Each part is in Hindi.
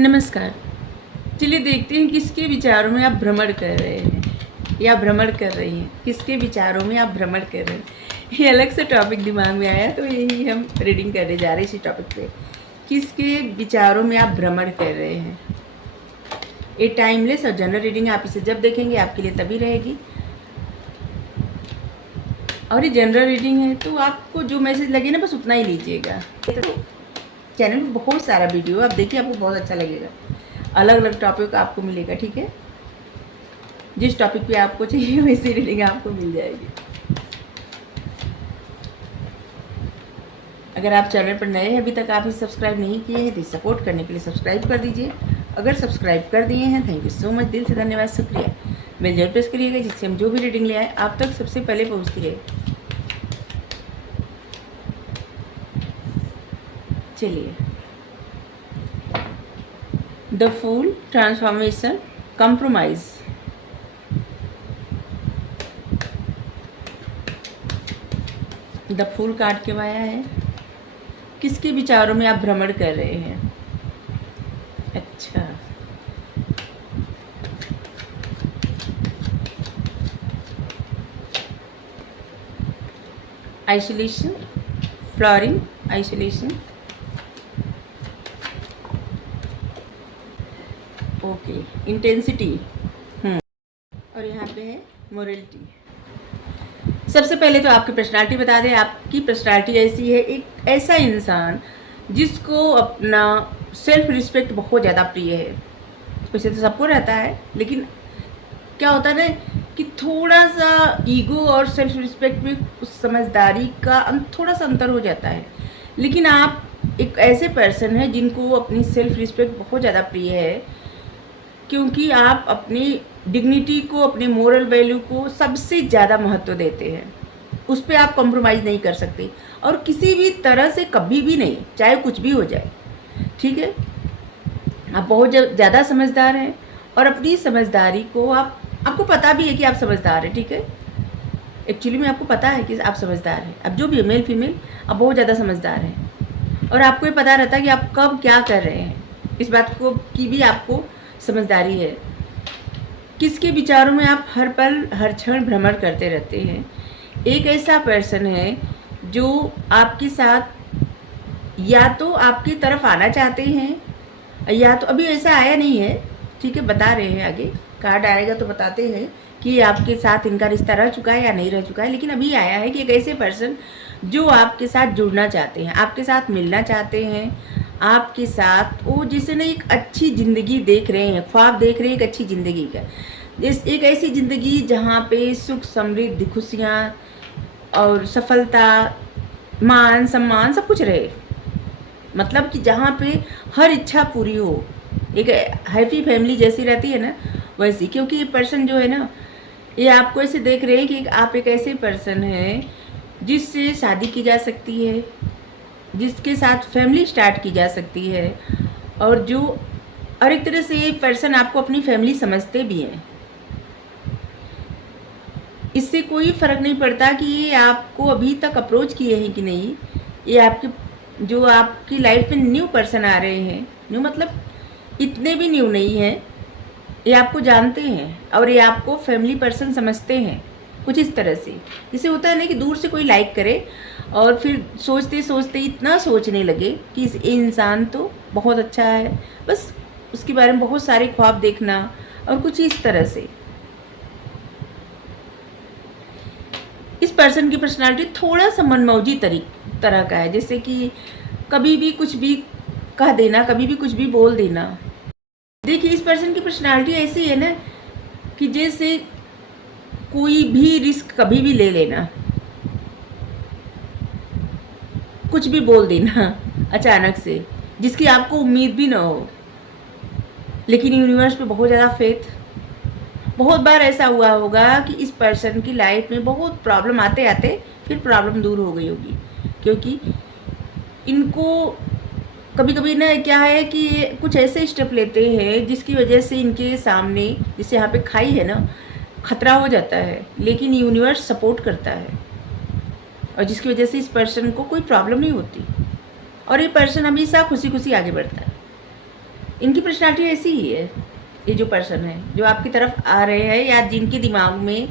नमस्कार। चलिए देखते हैं किसके विचारों में आप भ्रमण कर रहे हैं या भ्रमण कर रही हैं। किसके विचारों में आप भ्रमण कर रहे हैं, ये अलग से टॉपिक दिमाग में आया तो यही हम रीडिंग करने जा रहे हैं इसी टॉपिक पे। किसके विचारों में आप भ्रमण कर रहे हैं। ये टाइमलेस और जनरल रीडिंग, आप इसे जब देखेंगे आपके लिए तभी रहेगी। और ये जनरल रीडिंग है तो आपको जो मैसेज लगे ना बस उतना ही लीजिएगा। तो चैनल में बहुत सारा वीडियो आप देखिए, आपको बहुत अच्छा लगेगा। अलग अलग टॉपिक आपको मिलेगा, ठीक है। जिस टॉपिक पे आपको चाहिए वैसी रीडिंग आपको मिल जाएगी। अगर आप चैनल पर नए हैं, अभी तक आप इसे सब्सक्राइब नहीं किए हैं तो सपोर्ट करने के लिए सब्सक्राइब कर दीजिए। अगर सब्सक्राइब कर दिए हैं, थैंक यू सो मच, दिल से धन्यवाद, शुक्रिया। बेल जरूर प्रेस करिएगा जिससे हम जो भी रीडिंग ले आए आप तक सबसे पहले पहुँचती रहे। चलिए, the fool, transformation, compromise. The fool card क्यों आया है? किसके विचारों में आप भ्रमण कर रहे हैं? अच्छा, isolation, flooring, isolation, okay, intensity, और यहाँ पे है मोरलिटी। सबसे पहले तो आपकी पर्सनालिटी बता दें। आपकी पर्सनालिटी ऐसी है, एक ऐसा इंसान जिसको अपना सेल्फ रिस्पेक्ट बहुत ज़्यादा प्रिय है। वैसे तो सबको रहता है, लेकिन क्या होता है ना कि थोड़ा सा ईगो और सेल्फ रिस्पेक्ट में उस समझदारी का थोड़ा सा अंतर हो जाता है। लेकिन आप एक ऐसे पर्सन हैं जिनको अपनी सेल्फ रिस्पेक्ट बहुत ज़्यादा प्रिय है, क्योंकि आप अपनी डिग्निटी को, अपने मोरल वैल्यू को सबसे ज़्यादा महत्व देते हैं। उस पर आप कॉम्प्रोमाइज़ नहीं कर सकते, और किसी भी तरह से कभी भी नहीं, चाहे कुछ भी हो जाए, ठीक है। आप बहुत ज़्यादा समझदार हैं, और अपनी समझदारी को आपको पता भी है कि आप समझदार हैं, ठीक है। एक्चुअली में आपको पता है कि आप समझदार हैं। अब जो भी मेल फीमेल, आप बहुत ज़्यादा समझदार हैं, और आपको ये पता रहता है कि आप कब क्या कर रहे हैं। इस बात को की भी आपको समझदारी है। किसके विचारों में आप हर पल हर क्षण भ्रमण करते रहते हैं। एक ऐसा पर्सन है जो आपके साथ या तो आपकी तरफ आना चाहते हैं, या तो अभी ऐसा आया नहीं है, ठीक है, बता रहे हैं, आगे कार्ड आएगा तो बताते हैं कि आपके साथ इनका रिश्ता रह चुका है या नहीं रह चुका है। लेकिन अभी आया है कि एक ऐसे पर्सन जो आपके साथ जुड़ना चाहते हैं, आपके साथ मिलना चाहते हैं, आपके साथ वो जिसे ना एक अच्छी ज़िंदगी देख रहे हैं, ख्वाब देख रहे हैं एक अच्छी ज़िंदगी का। एक ऐसी ज़िंदगी जहाँ पे सुख, समृद्धि, खुशियाँ और सफलता, मान सम्मान सब कुछ रहे। मतलब कि जहाँ पे हर इच्छा पूरी हो, एक हैप्पी फैमिली जैसी रहती है ना, वैसी। क्योंकि ये पर्सन जो है ना, ये आपको ऐसे देख रहे हैं कि आप एक ऐसे पर्सन हैं जिससे शादी की जा सकती है, जिसके साथ फैमिली स्टार्ट की जा सकती है, और एक तरह से ये पर्सन आपको अपनी फैमिली समझते भी हैं। इससे कोई फ़र्क नहीं पड़ता कि ये आपको अभी तक अप्रोच किए हैं कि नहीं। ये आपकी लाइफ में न्यू पर्सन आ रहे हैं, न्यू मतलब इतने भी न्यू नहीं हैं, ये आपको जानते हैं और ये आपको फैमिली पर्सन समझते हैं, कुछ इस तरह से। जैसे होता है ना कि दूर से कोई लाइक करे और फिर सोचते सोचते इतना सोचने लगे कि इस इंसान तो बहुत अच्छा है, बस उसके बारे में बहुत सारे ख्वाब देखना, और कुछ इस तरह से। इस पर्सन की पर्सनालिटी थोड़ा सा मनमौजी तरह का है, जैसे कि कभी भी कुछ भी कह देना, कभी भी कुछ भी बोल देना। देखिए, इस पर्सन की पर्सनालिटी ऐसी है ना कि जैसे कोई भी रिस्क कभी भी ले लेना, कुछ भी बोल देना अचानक से, जिसकी आपको उम्मीद भी ना हो। लेकिन यूनिवर्स पे बहुत ज़्यादा फेथ। बहुत बार ऐसा हुआ होगा कि इस पर्सन की लाइफ में बहुत प्रॉब्लम आते आते फिर प्रॉब्लम दूर हो गई होगी, क्योंकि इनको कभी कभी ना क्या है कि कुछ ऐसे स्टेप लेते हैं जिसकी वजह से इनके सामने, जैसे यहाँ पे खाई है ना, खतरा हो जाता है, लेकिन यूनिवर्स सपोर्ट करता है, और जिसकी वजह से इस पर्सन को कोई प्रॉब्लम नहीं होती, और ये पर्सन हमेशा खुशी खुशी आगे बढ़ता है। इनकी पर्सनालिटी ऐसी ही है। ये जो पर्सन है जो आपकी तरफ आ रहे हैं या जिनके दिमाग में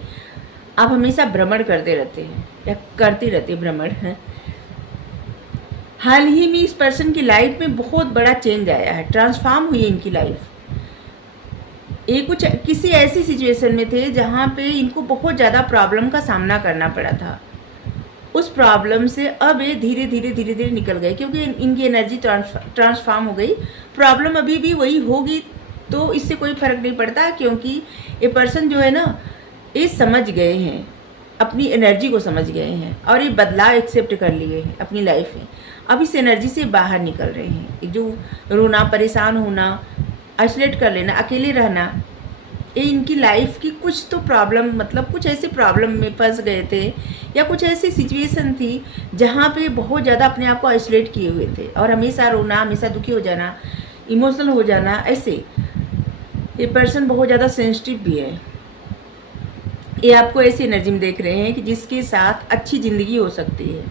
आप हमेशा भ्रमण करते रहते हैं या करती रहती है भ्रमण है, हाल ही में इस पर्सन की लाइफ में बहुत बड़ा चेंज आया है, ट्रांसफॉर्म हुई है इनकी लाइफ। ये कुछ किसी ऐसी सिचुएशन में थे जहाँ पे इनको बहुत ज़्यादा प्रॉब्लम का सामना करना पड़ा था। उस प्रॉब्लम से अब ये धीरे धीरे निकल गए, क्योंकि इनकी एनर्जी ट्रांसफॉर्म हो गई। प्रॉब्लम अभी भी वही होगी तो इससे कोई फ़र्क नहीं पड़ता, क्योंकि ये पर्सन जो है ना, ये समझ गए हैं, अपनी एनर्जी को समझ गए हैं और ये बदलाव एक्सेप्ट कर लिए हैं अपनी लाइफ में। अब इस एनर्जी से बाहर निकल रहे हैं। जो रोना, परेशान होना, आइसोलेट कर लेना, अकेले रहना, ये इनकी लाइफ की कुछ तो प्रॉब्लम, मतलब कुछ ऐसे प्रॉब्लम में फंस गए थे या कुछ ऐसी सिचुएशन थी जहाँ पे बहुत ज़्यादा अपने आप को आइसोलेट किए हुए थे और हमेशा रोना, हमेशा दुखी हो जाना, इमोशनल हो जाना। ऐसे ये पर्सन बहुत ज़्यादा सेंसिटिव भी है। ये आपको ऐसी एनर्जी में देख रहे हैं कि जिसके साथ अच्छी ज़िंदगी हो सकती है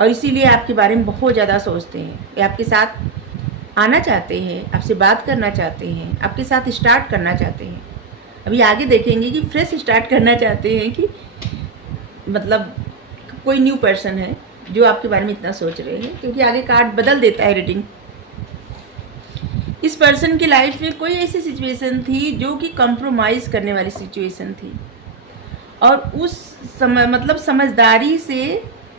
और इसीलिए आपके बारे में बहुत ज़्यादा सोचते हैं। ये आपके साथ आना चाहते हैं, आपसे बात करना चाहते हैं, आपके साथ स्टार्ट करना चाहते हैं। अभी आगे देखेंगे कि फ्रेश स्टार्ट करना चाहते हैं कि मतलब कोई न्यू पर्सन है जो आपके बारे में इतना सोच रहे हैं, क्योंकि आगे कार्ड बदल देता है रीडिंग। इस पर्सन की लाइफ में कोई ऐसी सिचुएशन थी जो कि कंप्रोमाइज़ करने वाली सिचुएशन थी और उस समय मतलब समझदारी से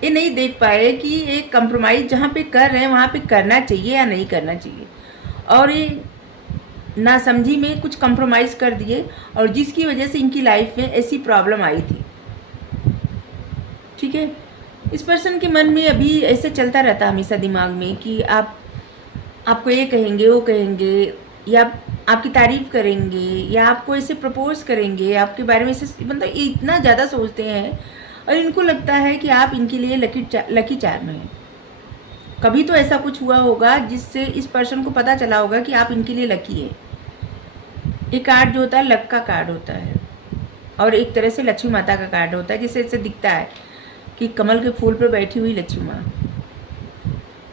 ये नहीं देख पाए कि एक कंप्रोमाइज़ जहाँ पे कर रहे हैं वहाँ पे करना चाहिए या नहीं करना चाहिए, और ये नासमझी में कुछ कंप्रोमाइज़ कर दिए और जिसकी वजह से इनकी लाइफ में ऐसी प्रॉब्लम आई थी। ठीक है, इस पर्सन के मन में अभी ऐसे चलता रहता हमेशा दिमाग में कि आपको ये कहेंगे, वो कहेंगे, या आपकी तारीफ़ करेंगे या आपको ऐसे प्रपोज करेंगे, आपके बारे में ऐसे, मतलब इतना ज़्यादा सोचते हैं और इनको लगता है कि आप इनके लिए लकी चार्म हैं। कभी तो ऐसा कुछ हुआ होगा जिससे इस पर्सन को पता चला होगा कि आप इनके लिए लकी है। ये कार्ड जो होता है लक का कार्ड होता है और एक तरह से लक्ष्मी माता का कार्ड होता है, जिससे ऐसे दिखता है कि कमल के फूल पर बैठी हुई लक्ष्मी माँ।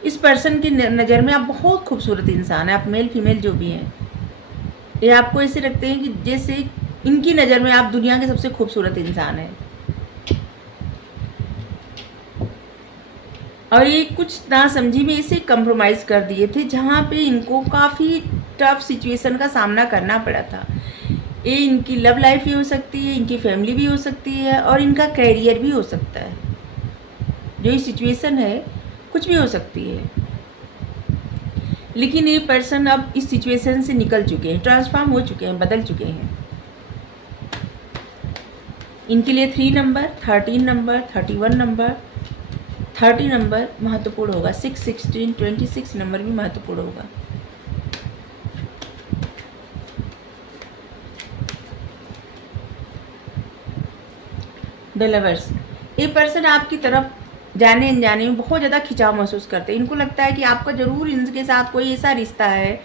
इस पर्सन की नज़र में आप बहुत खूबसूरत इंसान हैं, आप मेल फीमेल जो भी हैं, ये आपको ऐसे रखते हैं कि जैसे इनकी नज़र में आप दुनिया के सबसे खूबसूरत इंसान हैं। और ये कुछ नासमझी में इसे कंप्रोमाइज़ कर दिए थे जहाँ पे इनको काफ़ी टफ सिचुएशन का सामना करना पड़ा था। ये इनकी लव लाइफ भी हो सकती है, इनकी फैमिली भी हो सकती है और इनका कैरियर भी हो सकता है। जो ये सिचुएशन है कुछ भी हो सकती है, लेकिन ये पर्सन अब इस सिचुएशन से निकल चुके हैं, ट्रांसफॉर्म हो चुके हैं, बदल चुके हैं। इनके लिए 3 नंबर, 13 नंबर, 31 नंबर, 30 नंबर महत्वपूर्ण होगा। 6, 16, 26 नंबर भी महत्वपूर्ण होगा। द लवर्स, ये पर्सन आपकी तरफ जाने अनजाने में बहुत ज़्यादा खिंचाव महसूस करते हैं। इनको लगता है कि आपका ज़रूर इनके साथ कोई ऐसा रिश्ता है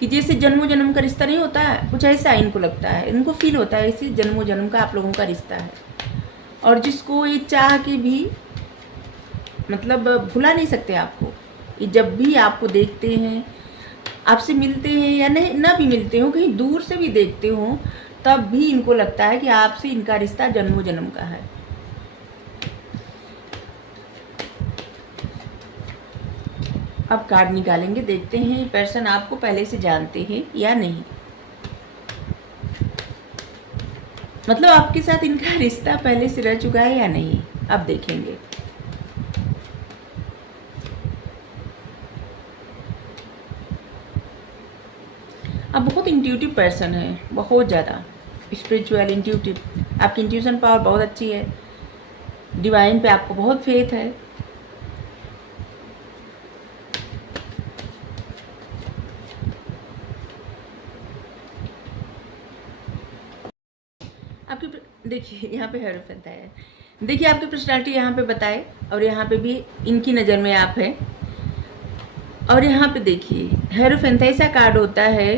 कि जैसे जन्मों जन्म का रिश्ता नहीं होता है, कुछ ऐसा इनको लगता है, इनको फील होता है इसी जन्मों जन्म का आप लोगों का रिश्ता है, और जिसको ये चाह के भी मतलब भुला नहीं सकते आपको। ये जब भी आपको देखते हैं, आपसे मिलते हैं या नहीं ना भी मिलते हो, कहीं दूर से भी देखते हो, तब भी इनको लगता है कि आपसे इनका रिश्ता जन्मों जन्म का है। अब कार्ड निकालेंगे, देखते हैं पर्सन आपको पहले से जानते हैं या नहीं, मतलब आपके साथ इनका रिश्ता पहले से रह चुका है या नहीं, अब देखेंगे। अब बहुत इंट्यूटिव पर्सन है, बहुत ज़्यादा स्पिरिचुअल, इंट्यूटिव। आपकी इंट्यूशन पावर बहुत अच्छी है, डिवाइन पे आपको बहुत फेथ है। आपकी देखिए यहाँ पे हेरोफेंट है, देखिए आपकी पर्सनालिटी यहाँ पे बताए और यहाँ पे भी इनकी नज़र में आप हैं। और यहाँ पे देखिए हेरोफेंट ऐसा कार्ड होता है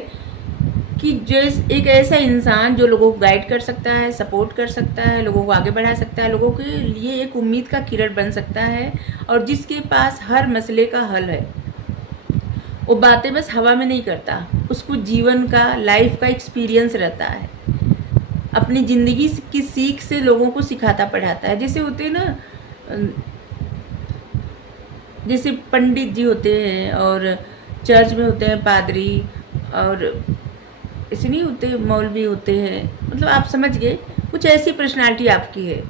कि जैसे एक ऐसा इंसान जो लोगों को गाइड कर सकता है, सपोर्ट कर सकता है, लोगों को आगे बढ़ा सकता है, लोगों के लिए एक उम्मीद का किरण बन सकता है, और जिसके पास हर मसले का हल है, वो बातें बस हवा में नहीं करता, उसको जीवन का, लाइफ का एक्सपीरियंस रहता है, अपनी ज़िंदगी की सीख से लोगों को सिखाता पढ़ाता है। जैसे होते हैं ना, जैसे पंडित जी होते हैं और चर्च में होते हैं पादरी, और ऐसे नहीं होते मौलवी होते हैं, मतलब आप समझ गए, कुछ ऐसी पर्सनालिटी आपकी है।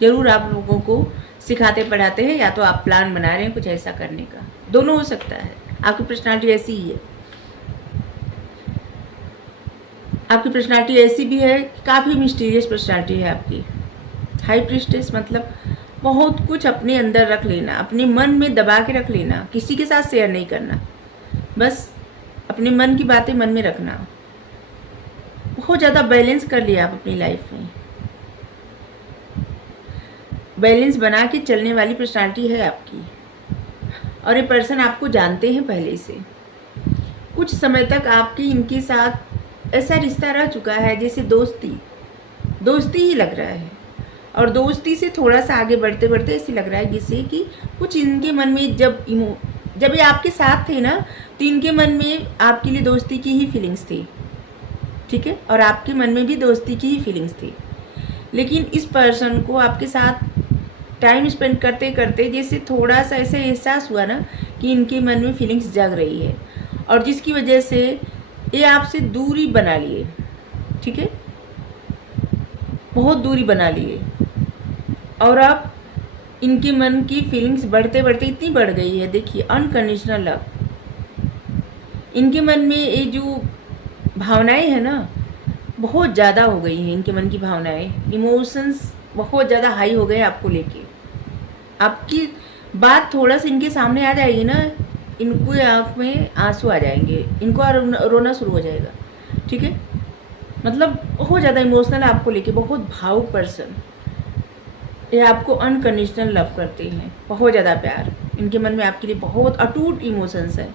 ज़रूर आप लोगों को सिखाते पढ़ाते हैं, या तो आप प्लान बना रहे हैं कुछ ऐसा करने का, दोनों हो सकता है। आपकी पर्सनालिटी ऐसी ही है। आपकी पर्सनालिटी ऐसी भी है, काफ़ी मिस्टीरियस पर्सनालिटी है आपकी। हाई प्रीस्टेस मतलब बहुत कुछ अपने अंदर रख लेना, अपने मन में दबा के रख लेना, किसी के साथ शेयर नहीं करना, बस अपने मन की बातें मन में रखना। बहुत ज़्यादा बैलेंस कर लिया आप अपनी लाइफ में, बैलेंस बना के चलने वाली पर्सनालिटी है आपकी। और ये पर्सन आपको जानते हैं पहले से, कुछ समय तक आपकी इनके साथ ऐसा रिश्ता रह चुका है जैसे दोस्ती ही लग रहा है। और दोस्ती से थोड़ा सा आगे बढ़ते बढ़ते ऐसे लग रहा है जैसे कि कुछ इनके मन में जब ये आपके साथ थे ना, तो इनके मन में आपके लिए दोस्ती की ही फीलिंग्स थी, ठीक है, और आपके मन में भी दोस्ती की ही फीलिंग्स थी। लेकिन इस पर्सन को आपके साथ टाइम स्पेंड करते करते जैसे थोड़ा सा ऐसे एहसास हुआ ना कि इनके मन में फीलिंग्स जग रही है, और जिसकी वजह से ये आपसे दूरी बना लिए, ठीक है, बहुत दूरी बना लिए। और अब इनके मन की फीलिंग्स बढ़ते बढ़ते इतनी बढ़ गई है, देखिए अनकंडीशनल लव। इनके मन में ये जो भावनाएं हैं ना, बहुत ज़्यादा हो गई हैं। इनके मन की भावनाएं, इमोशंस बहुत ज़्यादा हाई हो गए आपको लेके। आपकी बात थोड़ा सा इनके सामने आ जाएगी ना, इनको आँख में आंसू आ जाएंगे, इनको रोना शुरू हो जाएगा, ठीक है। मतलब बहुत ज़्यादा इमोशनल आपको लेके, बहुत भावुक पर्सन। ये आपको अनकंडीशनल लव करते हैं, बहुत ज़्यादा प्यार। इनके मन में आपके लिए बहुत अटूट इमोशंस है।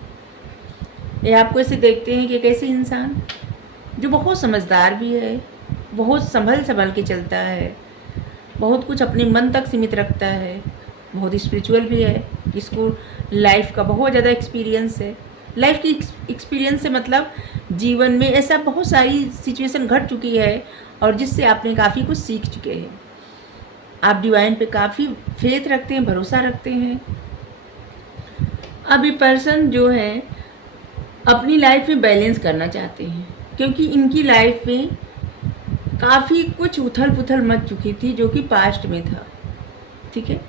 ये आपको ऐसे देखते हैं कि एक ऐसे इंसान जो बहुत समझदार भी है, बहुत संभल के चलता है, बहुत कुछ अपने मन तक सीमित रखता है, बहुत स्पिरिचुअल भी है, जिसको लाइफ का बहुत ज़्यादा एक्सपीरियंस है। लाइफ की एक्सपीरियंस से मतलब जीवन में ऐसा बहुत सारी सिचुएशन घट चुकी है और जिससे आपने काफ़ी कुछ सीख चुके हैं। आप डिवाइन पे काफ़ी फेथ रखते हैं, भरोसा रखते हैं। अब ये पर्सन जो है अपनी लाइफ में बैलेंस करना चाहते हैं, क्योंकि इनकी लाइफ में काफ़ी कुछ उथल पुथल मच चुकी थी जो कि पास्ट में था, ठीक है।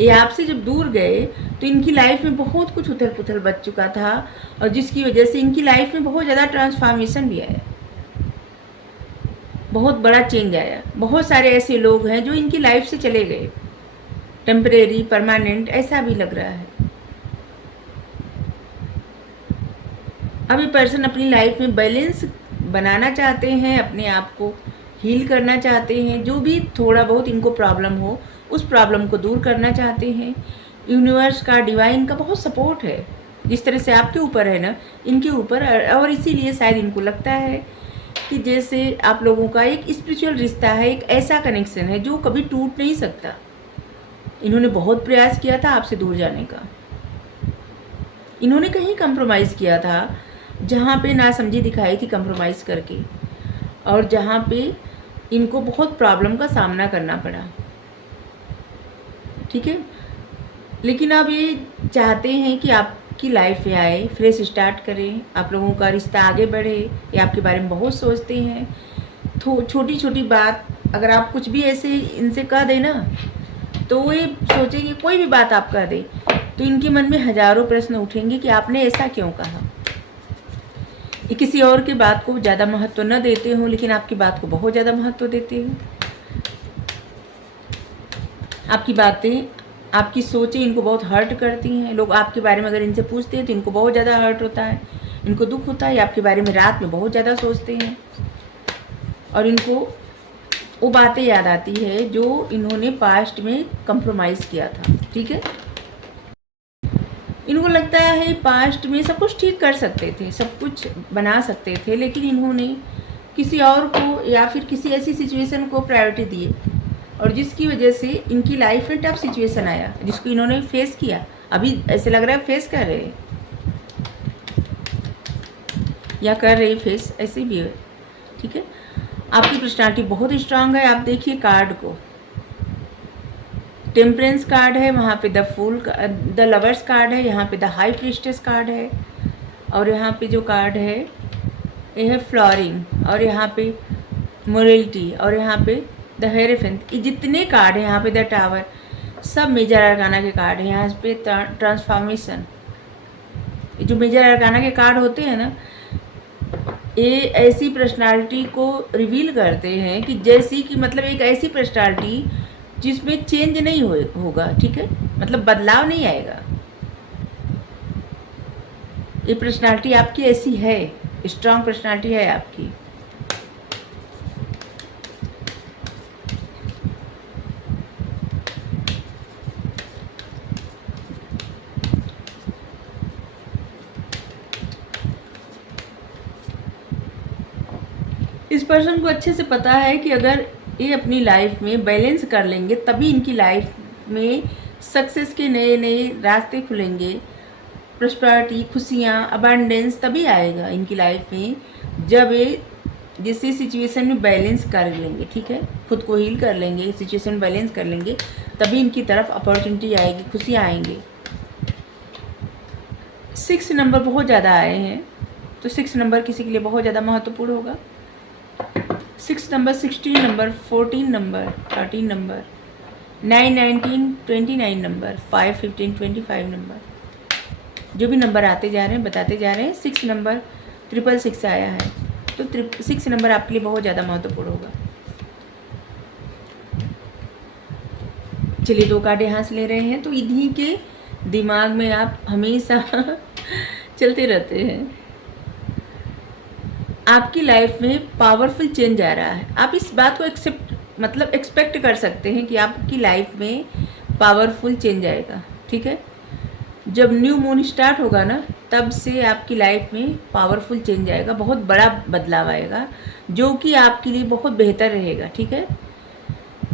ये आपसे जब दूर गए तो इनकी लाइफ में बहुत कुछ उथल पुथल बच चुका था, और जिसकी वजह से इनकी लाइफ में बहुत ज़्यादा ट्रांसफॉर्मेशन भी आया, बहुत बड़ा चेंज आया। बहुत सारे ऐसे लोग हैं जो इनकी लाइफ से चले गए, टेम्परेरी, परमानेंट, ऐसा भी लग रहा है। अब ये पर्सन अपनी लाइफ में बैलेंस बनाना चाहते हैं, अपने आप को हील करना चाहते हैं, जो भी थोड़ा बहुत इनको प्रॉब्लम हो उस प्रॉब्लम को दूर करना चाहते हैं। यूनिवर्स का, डिवाइन का बहुत सपोर्ट है, जिस तरह से आपके ऊपर है ना, इनके ऊपर। और इसीलिए शायद इनको लगता है कि जैसे आप लोगों का एक स्पिरिचुअल रिश्ता है, एक ऐसा कनेक्शन है जो कभी टूट नहीं सकता। इन्होंने बहुत प्रयास किया था आपसे दूर जाने का, इन्होंने कहीं कंप्रोमाइज़ किया था, जहाँ पे नासमझी दिखाई थी कंप्रोमाइज़ करके, और जहाँ पे इनको बहुत प्रॉब्लम का सामना करना पड़ा, ठीक है। लेकिन अब ये चाहते हैं कि आपकी लाइफ में आए, फ्रेश स्टार्ट करें, आप लोगों का रिश्ता आगे बढ़े। ये आपके बारे में बहुत सोचते हैं। छोटी छोटी बात अगर आप कुछ भी ऐसे इनसे कह दें ना, तो ये सोचेंगे, कोई भी बात आप कह दें तो इनके मन में हजारों प्रश्न उठेंगे कि आपने ऐसा क्यों कहा। ये किसी और की बात को ज़्यादा महत्व न देते हों, लेकिन आपकी बात को बहुत ज़्यादा महत्व देते हैं। आपकी बातें, आपकी सोचें इनको बहुत हर्ट करती हैं। लोग आपके बारे में अगर इनसे पूछते हैं तो इनको बहुत ज़्यादा हर्ट होता है, इनको दुख होता है। आपके बारे में रात में बहुत ज़्यादा सोचते हैं, और इनको वो बातें याद आती है जो इन्होंने पास्ट में कंप्रोमाइज़ किया था, ठीक है। इनको लगता है पास्ट में सब कुछ ठीक कर सकते थे, सब कुछ बना सकते थे, लेकिन इन्होंने किसी और को या फिर किसी ऐसी सिचुएशन को प्रायोरिटी दी, और जिसकी वजह से इनकी लाइफ में टफ सिचुएशन आया, जिसको इन्होंने फेस किया। अभी ऐसे लग रहा है फेस कर रहे हैं। या कर रही फेस, ऐसे भी है, ठीक है। आपकी पर्सनालिटी बहुत स्ट्रांग है। आप देखिए कार्ड को, टेम्परेंस कार्ड है, वहाँ पे the fool, the lovers card है, यहाँ पे द हाई प्रीस्टेस कार्ड है, और यहाँ पे जो कार्ड है ये है फ्लॉरिंग, और यहाँ पे मोरलिटी, और यहाँ पे द हेरेफेंट। ये जितने कार्ड हैं यहाँ पे द टावर, सब मेजर अरकाना के कार्ड हैं। यहाँ पे ट्रांसफॉर्मेशन, ये जो मेजर अरकाना के कार्ड होते हैं ना, ये ऐसी पर्सनालिटी को रिवील करते हैं कि जैसी कि मतलब एक ऐसी पर्सनालिटी जिसमें चेंज नहीं होगा, ठीक है, मतलब बदलाव नहीं आएगा। ये पर्सनालिटी आपकी ऐसी है, स्ट्रांग पर्सनालिटी है आपकी। इस पर्सन को अच्छे से पता है कि अगर ये अपनी लाइफ में बैलेंस कर लेंगे तभी इनकी लाइफ में सक्सेस के नए नए रास्ते खुलेंगे, प्रॉस्पेरिटी, खुशियाँ, अबंडेंस तभी आएगा इनकी लाइफ में जब ये जिस सिचुएशन में बैलेंस कर लेंगे, ठीक है, खुद को हील कर लेंगे, सिचुएशन बैलेंस कर लेंगे, तभी इनकी तरफ अपॉर्चुनिटी आएगी, खुशियाँ आएंगी। 6 नंबर बहुत ज़्यादा आए हैं, तो 6 नंबर किसी के लिए बहुत ज़्यादा महत्वपूर्ण होगा। 6 number, 16 number, 14 number, 13 number, 9, 19, 29 number, 5, 15, 25 number, जो भी नंबर आते जा रहे हैं बताते जा रहे हैं। 6 नंबर 666 आया है, तो 6 नंबर आपके लिए बहुत ज़्यादा महत्वपूर्ण होगा। चलिए 2 कार्ड यहाँ से ले रहे हैं, तो इन्हीं के दिमाग में आप हमेशा चलते रहते हैं। आपकी लाइफ में पावरफुल चेंज आ रहा है। आप इस बात को एक्सपेक्ट कर सकते हैं कि आपकी लाइफ में पावरफुल चेंज आएगा, ठीक है। जब न्यू मून स्टार्ट होगा ना, तब से आपकी लाइफ में पावरफुल चेंज आएगा, बहुत बड़ा बदलाव आएगा, जो कि आपके लिए बहुत बेहतर रहेगा, ठीक है।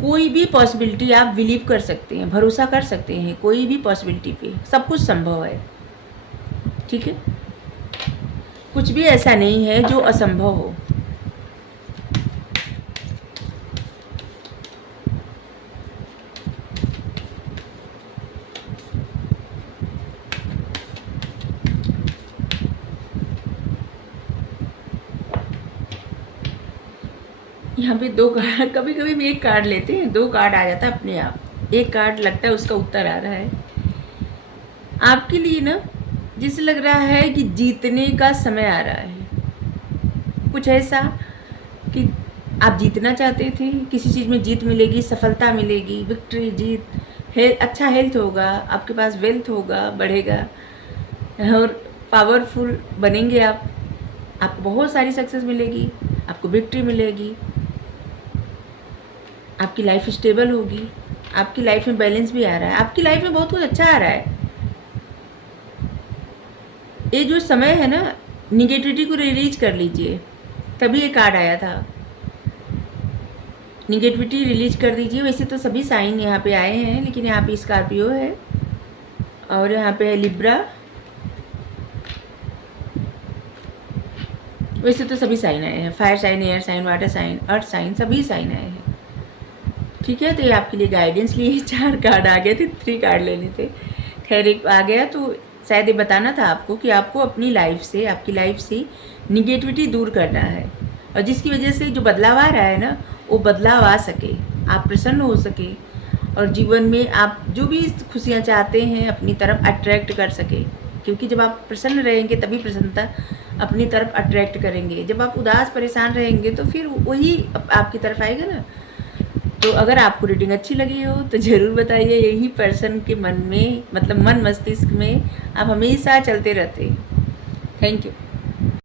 कोई भी पॉसिबिलिटी आप बिलीव कर सकते हैं, भरोसा कर सकते हैं, कोई भी पॉसिबिलिटी पे सब कुछ संभव है, ठीक है। कुछ भी ऐसा नहीं है जो असंभव हो। यहाँ पे 2 कार्ड, कभी कभी भी 1 कार्ड लेते हैं, 2 कार्ड आ जाता है अपने आप। 1 कार्ड लगता है उसका उत्तर आ रहा है आपके लिए ना, जिसे लग रहा है कि जीतने का समय आ रहा है। कुछ ऐसा कि आप जीतना चाहते थे, किसी चीज़ में जीत मिलेगी, सफलता मिलेगी, विक्ट्री, जीत, अच्छा हेल्थ होगा, आपके पास वेल्थ होगा, बढ़ेगा, और पावरफुल बनेंगे आपको बहुत सारी सक्सेस मिलेगी, आपको विक्ट्री मिलेगी, आपकी लाइफ स्टेबल होगी, आपकी लाइफ में बैलेंस भी आ रहा है, आपकी लाइफ में बहुत कुछ अच्छा आ रहा है। ये जो समय है ना, निगेटिविटी को रिलीज कर लीजिए, तभी ये कार्ड आया था। निगेटिविटी रिलीज कर दीजिए। वैसे तो सभी साइन यहाँ पे आए हैं, लेकिन यहाँ पे स्कॉर्पियो है, और यहाँ पे है लिब्रा। वैसे तो सभी साइन आए हैं, fire sign, air sign, water sign, earth sign, सभी साइन आए हैं, ठीक है। तो ये आपके लिए गाइडेंस लिए 4 कार्ड आ गए थे, 3 कार्ड लेने थे, खैर 1 आ गया। तो शायद ये बताना था आपको कि आपको अपनी लाइफ से, आपकी लाइफ से निगेटिविटी दूर करना है, और जिसकी वजह से जो बदलाव आ रहा है ना, वो बदलाव आ सके, आप प्रसन्न हो सके, और जीवन में आप जो भी खुशियाँ चाहते हैं अपनी तरफ अट्रैक्ट कर सके, क्योंकि जब आप प्रसन्न रहेंगे तभी प्रसन्नता अपनी तरफ अट्रैक्ट करेंगे। जब आप उदास परेशान रहेंगे तो फिर वही आपकी तरफ आएगा ना। तो अगर आपको रीडिंग अच्छी लगी हो तो ज़रूर बताइए। यही पर्सन के मन में, मतलब मन मस्तिष्क में आप हमेशा चलते रहते हैं। Thank you.